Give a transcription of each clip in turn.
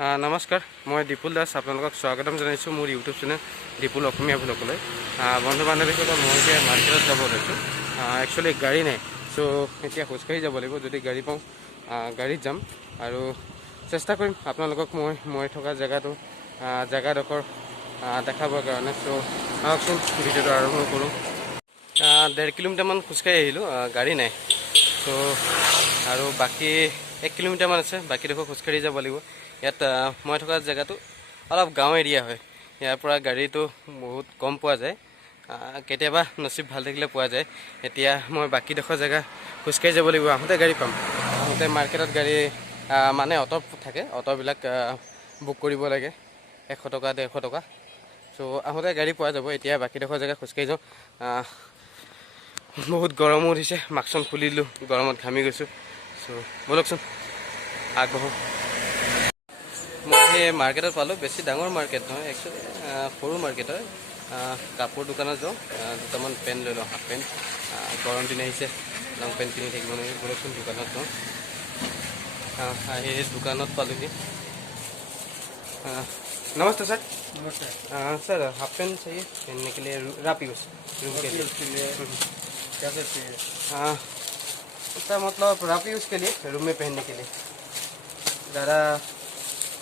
নমস্কাৰ, মই দীপুল দাস। আপোনালোকক স্বাগতম জনাইছোঁ মোৰ ইউটিউব চেনেল দীপুল অসমীয়া ভ্লগলৈ। বন্ধু বান্ধৱীৰ সৈতে মই এতিয়া মাৰ্কেটত যাব ওলাইছোঁ। একচুৱেলি গাড়ী নাই, চ' এতিয়া খোজকাঢ়ি যাব লাগিব। যদি গাড়ী পাওঁ গাড়ীত যাম আৰু চেষ্টা কৰিম আপোনালোকক মই থকা জেগাডোখৰ দেখাবৰ কাৰণে। চ' আহকচোন ভিডিঅ'টো আৰম্ভ কৰোঁ। 1.5 কিলোমিটাৰমান খোজকাঢ়ি আহিলোঁ, গাড়ী নাই। চ' আৰু বাকী 1 কিলোমিটাৰমান আছে, বাকীডোখৰ খোজকাঢ়ি যাব লাগিব। ইয়াত মই থকা জেগাটো অলপ গাঁও এৰিয়া হয়। ইয়াৰ পৰা গাড়ীটো বহুত কম পোৱা যায়, কেতিয়াবা নচিব ভাল থাকিলে পোৱা যায়। এতিয়া মই বাকীডোখৰ জেগা খোজকাঢ়ি যাব লাগিব। আহোঁতে গাড়ী পাম, আহোঁতে মাৰ্কেটত গাড়ী মানে অটো থাকে, অটোবিলাক বুক কৰিব লাগে 100 টকা 150 টকা। চ' আহোঁতে গাড়ী পোৱা যাব। এতিয়া বাকীডোখৰ জেগা খোজকাঢ়ি যাওঁ। বহুত গৰমো উঠিছে, মাস্কখন খুলিলোঁ, গৰমত ঘামি গৈছোঁ। চ' ব'লকচোন আগবাঢ়োঁ। মই সেই মাৰ্কেটত পালোঁ, বেছি ডাঙৰ মাৰ্কেট নহয়, একচুৱেলি সৰু মাৰ্কেট হয়। কাপোৰ দোকানত যাওঁ, দুটামান পেণ্ট লৈ লওঁ, হাফ পেণ্ট। গৰম দিন আহিছে, লং পেণ্ট কিনি থাকিব নোৱাৰি। ব'লকচোন দোকানত যাওঁ। সেই দোকানত পালোঁহি। नमस्ते सर। नमस्ते सर हाफ पेंट चाहिए पहनने के लिए, रफ यूज़ रूम के लिए। कैसे चाहिए? सर मतलब रफ यूज़ के लिए, रूम में पहनने के लिए। ज़्यादा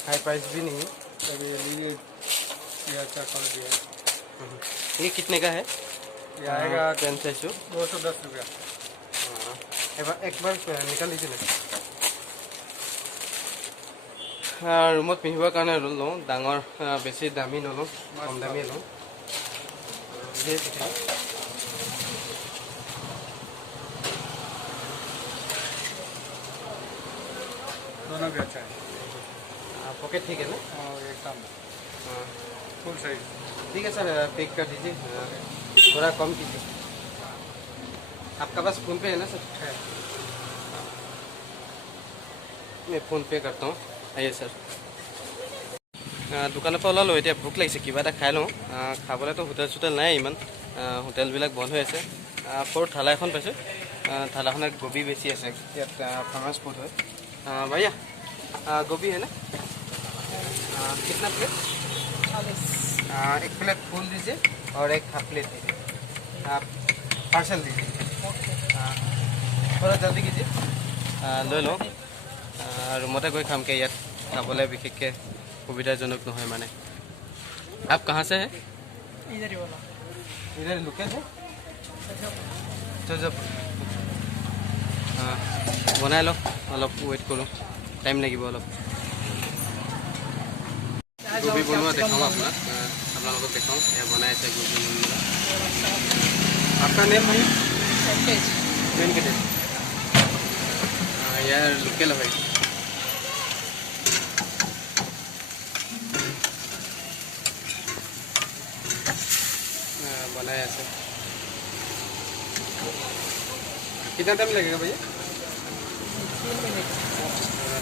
हाई प्राइस भी नहीं है। अभी ये अच्छा क्वालिटी है। ये कितने का है? ये आएगा पेंट साइज शू 210 रुपया। एक बार निकाल लीजिए ना। ৰুমত পিন্ধিবৰ কাৰণে লওঁ, ডাঙৰ বেছি দামী নলওঁ, কম দামী লওঁ। दोनों भी अच्छा है। पॉकेट ठीक है ना? एकदम फुल साइज। ठीक है सर, पैक कर दीजिए, थोड़ा कम कीजिए। आपका पास फ़ोन पे है ना सर? है। मैं फ़ोन पे करता हूँ। आइए सर। দোকানৰ পৰা ওলালোঁ, এতিয়া ভোক লাগিছে, কিবা এটা খাই লওঁ। খাবলৈতো হোটেল চোটেল নাই ইমান, হোটেলবিলাক বন্ধ হৈ আছে। সৰু থালা এখন পাইছোঁ, থালাখনত গোবি বেছি আছে। ইয়াত फेमस फूड है। भैया गोभी है ना? कितना प्लेट? 1 प्लेट फुल दीजिए और 1 हाफ प्लेट दीजिए। आप पार्सल दीजिए। थोड़ा जल्दी कीजिए। লৈ লওঁ, ৰুমতে গৈ খামকৈ। ইয়াত খাবলৈ বিশেষকৈ सुविधाजनक नहीं माने। आप कहाँ से हैं? इधर ही वाला। इधर लोकल है? जब हाँ बनाए लो, अलग वेट करो, टाइम लगे अलग। गोभी बनवा देखाऊँ आपको देखाऊँ या बनाए थे गोभी। आपका नेम भाई? वेंकटेश। यार लोकल है। बनाया ऐसे। कितना टाइम लगेगा भैया?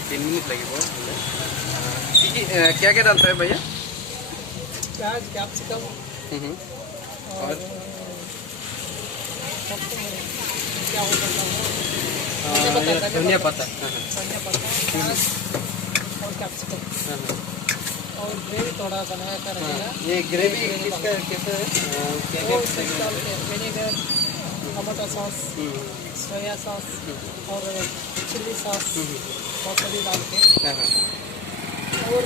3 मिनट लगेगा। क्या क्या डालता है भैया? प्याज, कैप्सिकम और क्या होता है? धनिया पत्ता और कैप्सिकम और ग्रेवी थोड़ा बनाया कर रहेगा। ये ग्रेवी किसका कैसे है? Vinegar, tomato sauce, soya sauce और चिल्ली सॉस मसाले डाल के, और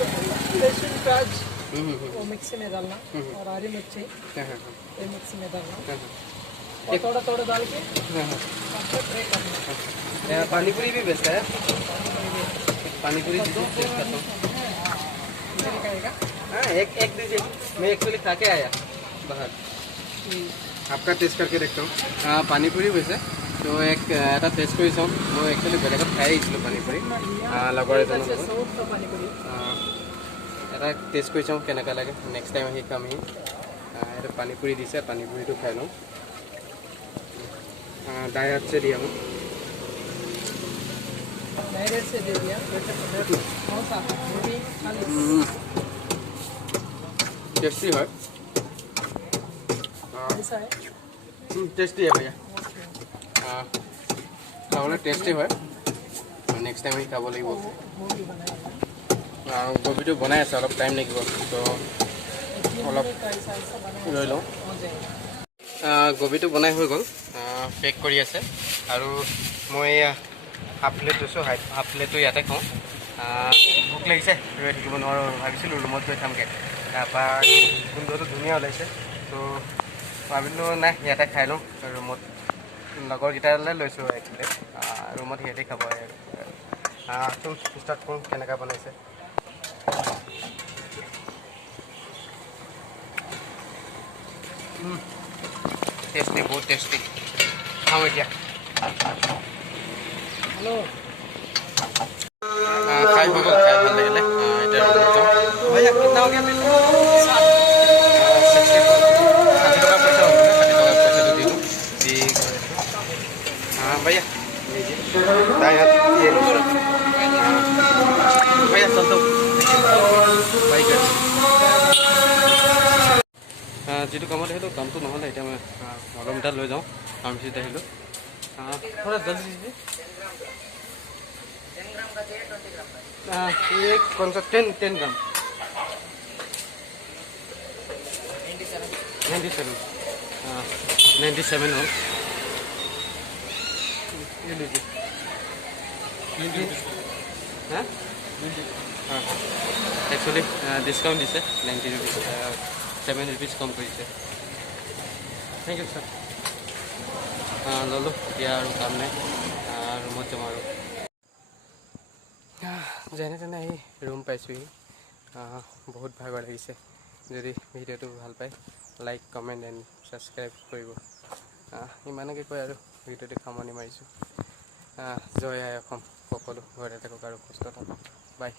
लहसुन प्याज वो मिक्सी में डालना, और हरी मिर्ची ये मिक्सी में डालना, और थोड़ा थोड़ा डाल के फ्राई करना। पानीपुरी भी बेचता है? पानीपुरी हाँ, एक दीजिए। मैं एक्चुअली खा के आया बाहर, आपका टेस्ट करके देखता हूँ। पानीपुरी वैसे तो एक এটা টেষ্ট কৰি চাওঁ। মই একচুৱেলি বেলেগত খাই আহিছিলোঁ পানীপুৰি, লগৰ এজনৰ লগত। এটা টেষ্ট কৰি চাওঁ কেনেকুৱা লাগে, নেক্সট টাইম আহি খামহি। এটা পানীপুৰি দিছে, পানীপুৰিটো খাই লওঁ। डायरेक्ट से दिया हूँ, डायरेक्ट से दे दिया। कौन सा गोभी? टेस्टी है, ऐसा है। टेस्टी है भैया। खाने टेस्टी है, नेक्स्ट टाइम ही खाब लगे। গোবিটো বনাই আছে, অলপ টাইম লাগিব, তো অলপ লৈ লওঁ। গোবিটো বনাই হৈ গ'ল, পেক কৰি আছে, আৰু মই হাফ প্লেট লৈছোঁ, হাফ প্লেটটো ইয়াতে খাওঁ। ভোক লাগিছে, ৰৈ থাকিব নোৱাৰোঁ, ভাবিছিলোঁ ৰুমত গৈ খামগৈ। তাৰপৰা গোন্ধটো ধুনীয়া ওলাইছে, তো ভাবিলোঁ নাই ইয়াতে খাই লওঁ। ৰুমত লগৰকেইটালৈ লৈছোঁ এক প্লেট, ৰুমত সিহঁতে খাব। ষ্টাৰ্ট কৰোঁ কেনেকৈ বনাইছে। টেষ্টি, বহুত টেষ্টি, খাওঁ এতিয়া। हेलो খাই হৈ গ'ল, খাই ভাল লাগিলে। এতিয়া ৰুমত যাওঁ। भैया कितना हो गया बिल? 60 টকা পইচা হ'ল, 60 টকা পইচাটো দিলোঁ, দি গৈ আছোঁ। भैया दाएं हाथ ये लो। भैया चल दो बाइक। যিটো কামত আহিলোঁ কামটো নহ'লে, এতিয়া মই মলম এটা লৈ যাওঁ। ফাৰ্মাচীত আহিলোঁ, थोड़ा जल्दी दीजिए। ये कौन सा 10 ग्राम 97 97 हो। ये लीजिए। हाँ हाँ, एक्चुअली डिस्काउंट दिसे 90 रुपीज़, 7 रुपीज़ कम কৰিছে। Thank you sir. ল'লোঁ, এতিয়া আৰু কাম নাই, ৰুমত যাম আৰু। যেনে তেনে আহি ৰুম পাইছোঁহি। বহুত ভাগৰ লাগিছে। যদি ভিডিঅ'টো ভাল পায় লাইক, কমেণ্ট এণ্ড ছাবস্ক্ৰাইব কৰিব। ইমানকে কৈ আৰু ভিডিঅ'টো সামৰণি মাৰিছোঁ। জয় আই অসম, সকলো ঘৰতে থাকক আৰু সুস্থ থাকক। বাই।